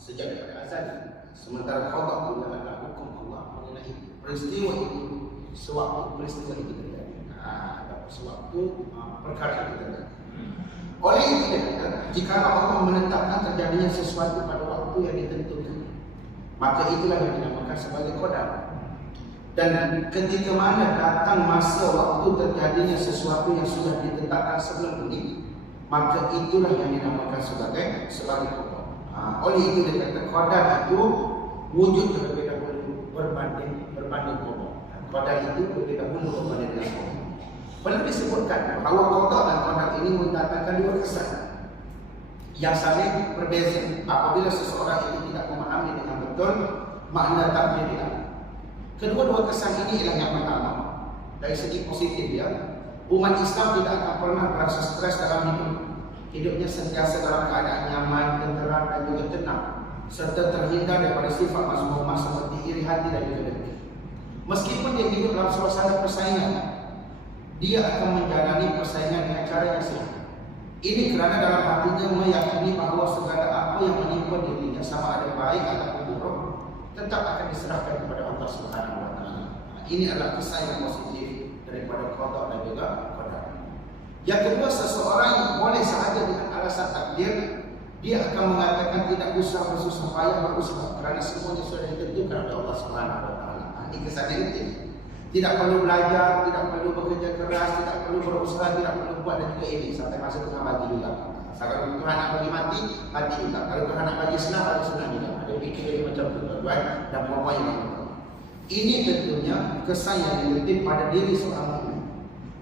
sejak daripada azal. Sementara qada pun adalah hukum Allah mengenai peristiwa itu sewaktu peristiwa itu terjadi. Ada sewaktu perkara itu terjadi. Oleh itu jika Allah menetapkan terjadinya sesuatu pada waktu yang ditentukan, maka itulah yang dinamakan sebagai qadar. Dan ketika mana datang masa waktu terjadinya sesuatu yang sudah ditetapkan sebelum ini, maka itulah yang dinamakan sebagai qadar. Oleh itu dia kata qadar itu wujud terlebih dahulu berbanding qadar. Qadar itu terlebih dahulu berbanding dengan qadar. Perlu disebutkan bahawa qada dan qadar ini mendatangkan dua kesan yang saling berbeza apabila seseorang itu tidak memahami dengan betul makna takdir ini. Kedua-dua kesan ini ialah yang pertama, dari segi positif dia, umat Islam tidak akan pernah merasa stres dalam hidup. Hidupnya sentiasa dalam keadaan nyaman, tenteram dan juga tenang, serta terhindar daripada sifat mazmumah seperti iri hati dan juga dengki. Meskipun dia hidup dalam suasana persaingan, dia akan menjalani persaingan dengan cara yang sehat. Ini kerana dalam hatinya meyakini bahawa segala apa yang menimpa dirinya, sama ada baik ataupun buruk, tetap akan diserahkan kepada Allah Subhanahu wa taala. Ini adalah kesan yang positif daripada qada dan juga qadar. Yang kedua, seseorang boleh sahaja dengan alasan takdir, dia akan mengatakan tidak usah bersusah payah berusaha kerana semuanya sudah ditentukan oleh Allah Subhanahu wa taala. Ini kesan yang penting. Tidak perlu belajar, tidak perlu bekerja keras, tidak perlu berusaha, tidak perlu buat dan juga ini sampai masa Tuhan mati juga. Kalau Tuhan nak bagi mati juga. Kalau Tuhan nak bagi senang juga. Ada fikir yang macam tu tuan dan puan yang lain. Ini tentunya kesan yang diletakkan pada diri seorang mukmin.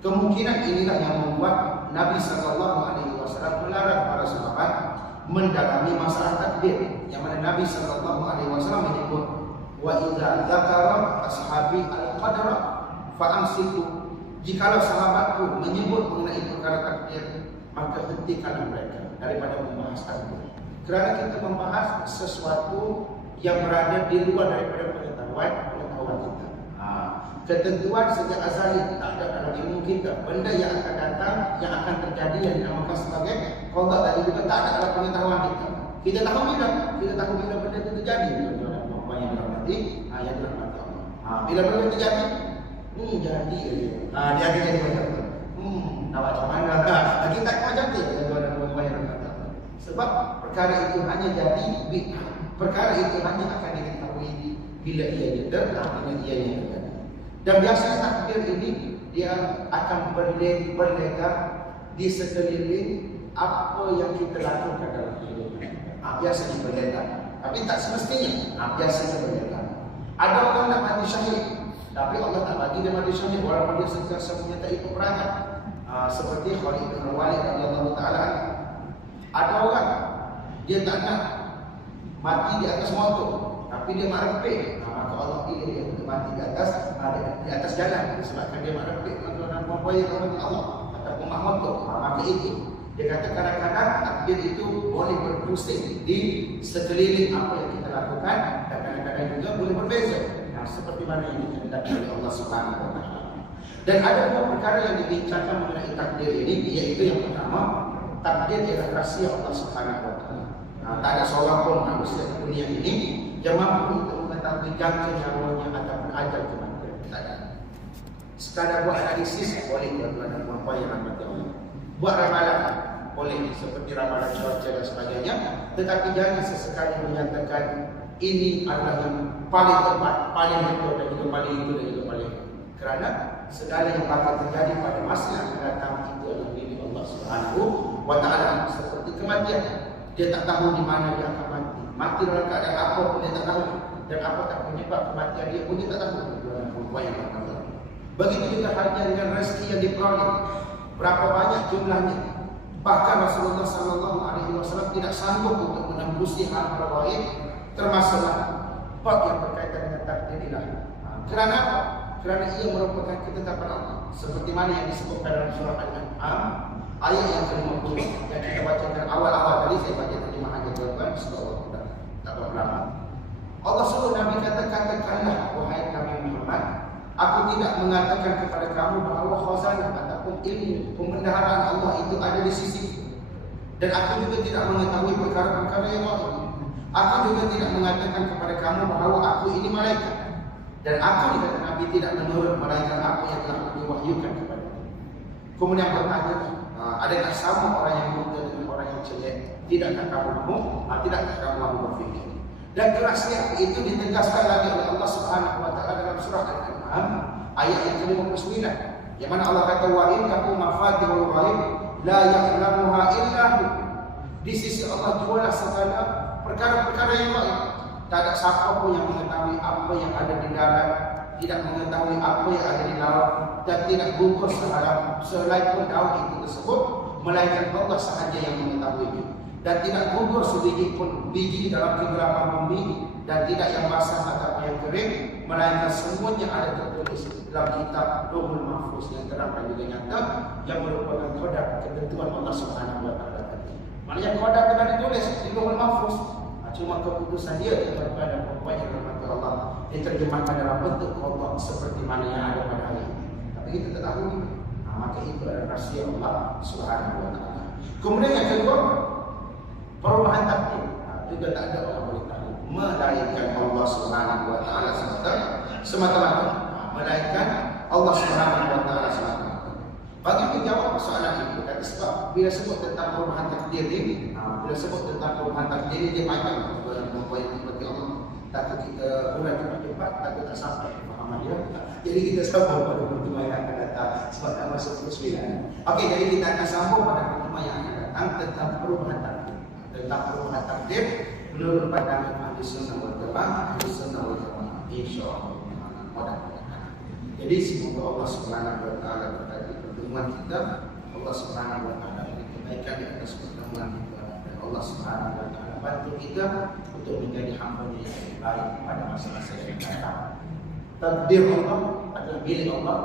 Kemungkinan inilah yang membuat Nabi SAW melarang para sahabat mendalami masalah takdir, yang mana Nabi SAW menyebut wa idza dzakara ashabi al-qadara fa amsiku, jikalau sahabatku menyebut mengenai perkara takdir, maka hentikanlah mereka daripada membahas takdir. Kerana kita membahas sesuatu yang berada di luar daripada pengetahuan kita. Ketentuan sejak azali tak ada dalam ilmu kita. Benda yang akan datang, yang akan terjadi, yang dinamakan sebagai qada tadi juga tak ada dalam pengetahuan kita. Kita tahu bila benda itu terjadi. Yang dirahmati, yang dirahmati Allah. Bila benda terjadi, jadi dia akan jadi macam tu. Nak macam mana? Kita tak macam tu. Sebab perkara itu hanya jadi bid'ah. Perkara itu hanya akan diketahui bila ia terjadi. Dan biasanya takdir ini dia akan berlega di sekeliling apa yang kita lakukan dalam kehidupan. Biasanya berlega. Tapi tak semestinya. Biasanya berlega. Ada orang nak mati syahid, tapi Allah tak bagi dia mati syahid walaupun dia sentiasa menyertai peperangan. Seperti Khalid bin Walid radhiyallahu taala. Ada orang dia tak nak mati di atas motor, tapi dia marepek. Maka Allah pilih dia untuk mati di atas jalan disebabkan dia marepek dengan mempunyai rahmat Allah ataupun mak motor. Maka itu dia kata kadang-kadang takdir itu boleh berpusing di sekeliling apa yang kita lakukan, dan kadang-kadang juga boleh berbeza. Seperti mana yang dikehendaki oleh Allah Subhanahu wa taala. Dan ada dua perkara yang dibincangkan mengenai takdir ini, iaitu yang pertama, takdir ialah rahsia Allah Subhanahu wa taala. Tak ada seorang pun manusia di dunia ini yang mampu untuk mengetahui jangka nyawanya ataupun ajal kematian. Tak ada. Sekadar buat analisis boleh, tuan-tuan dan puan-puan yang rahmati Allah. Buat ramalan boleh, seperti ramalan cuaca dan sebagainya, tetapi jangan sesekali menyatakan ini adalah yang paling tepat, paling betul dan juga paling itu dan juga paling itu. Kerana segala yang bakal terjadi pada masa yang akan datang itu adalah milik Allah Subhanahu wa taala. Seperti kematian, dia tak tahu di mana dia akan mati. Mati dalam keadaan apa pun dia tak tahu, dan apakah penyebab kematian dia pun dia tak tahu. Begitu juga halnya dengan rezeki yang diperoleh, berapa banyak jumlahnya. Bahkan Rasulullah SAW tidak sanggup untuk menembusi hal-hal gaib, termasuklah bab yang berkaitan dengan takdir ilahi. Kerana apa? Kerana ia merupakan ketetapan Allah. Seperti mana yang disebutkan dalam surah Al-An'am ayat yang ke-50 yang kita bacakan awal-awal tadi. Saya baca terjemahannya tuan-tuan, sebab tak berapa lama. Allah suruh Nabi katakanlah, wahai Nabi Muhammad, aku tidak mengatakan kepada kamu bahawa khazanah ataupun ilmu pembendaharaan Allah itu ada di sisi, dan aku juga tidak mengetahui perkara-perkara yang gaib. Aku juga tidak mengatakan kepada kamu bahawa aku ini malaikat. Dan aku kata Nabi tidak menurut malaikat aku yang telah diwahyukan kepada aku. Kemudian bertanya, adakah sama orang yang muda dengan orang yang jelek? Tidakkah kamu mahu? Tidakkah kamu mahu berfikir? Dan kerasnya itu ditegaskan lagi oleh Allah Subhanahu wa taala dalam surah Al-An'am ayat yang ke-59. Yang mana Allah kata wa innahu mafatihul ghaib la ya'lamuha illa hu. Di sisi Allah jualah segala perkara-perkara yang gaib. Tak ada siapa pun yang mengetahui apa yang ada di darat, tidak mengetahui apa yang ada di laut, dan tidak gugur selain pun daun itu tersebut, melainkan Allah sahaja yang mengetahuinya. Dan tidak gugur sebiji pun biji dalam kegelapan bumi, dan tidak yang basah atau yang kering, melainkan semuanya ada tertulis dalam kitab Lauhul Mahfuz yang terang dan juga nyata, yang merupakan kodak ketentuan Allah Subhanahu wa taala. Maknanya kodak telah ditulis di Lauhul Mahfuz. Cuma keputusan dia kepada perempuan yang dirahmati Allah diterjemahkan dalam bentuk kotak seperti mana yang ada pada hari ini. Tapi kita tak tahu, maka itu adalah rahsia Allah Subhanahu wa taala. Kemudian yang kedua, perubahan takdir juga tak ada orang boleh tahu, melainkan Allah Subhanahu wa taala semata-mata. Melainkan Allah Subhanahu wa taala semata-mata. Bagi menjawab persoalan ini, kata sebab bila sebut tentang perubahan takdir ini, bila sebut tentang perubahan takdir ini, dia panjang dalam mempunyai seperti Allah. Takut kita mulai cepat-cepat, takut tak sampai pemahaman dia. Jadi kita sambung pada pertemuan yang akan datang sebab tak masuk ke 9. Okey, jadi kita akan sambung pada pertemuan yang akan datang tentang perubahan takdir. Tentang perubahan takdir menurut pandangan Ahli Sunnah wal Jamaah, Ahli Sunnah wal Jamaah. Insyaallah. Jadi semoga Allah Subhanahu wa taala berkati pertemuan kita. Allah Subhanahu wa taala beri kebaikan di atas pertemuan kita, dan Allah Subhanahu wa taala bantu kita untuk menjadi hamba yang lebih baik pada masa-masa yang akan datang. Takdir Allah adalah milik Allah.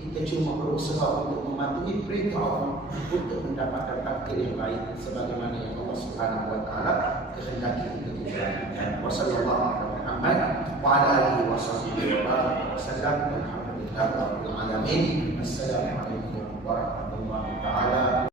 Kita cuma berusaha untuk mematuhi perintah Allah untuk mendapatkan takdir yang baik sebagaimana yang Allah Subhanahu wa taala kehendaki kita jalankan. Wassallallahu ala Muhammad wa ala alihi washabbihi wa sallam. Alhamdulillah rabbil alamin. Assalamualaikum warahmatullahi taala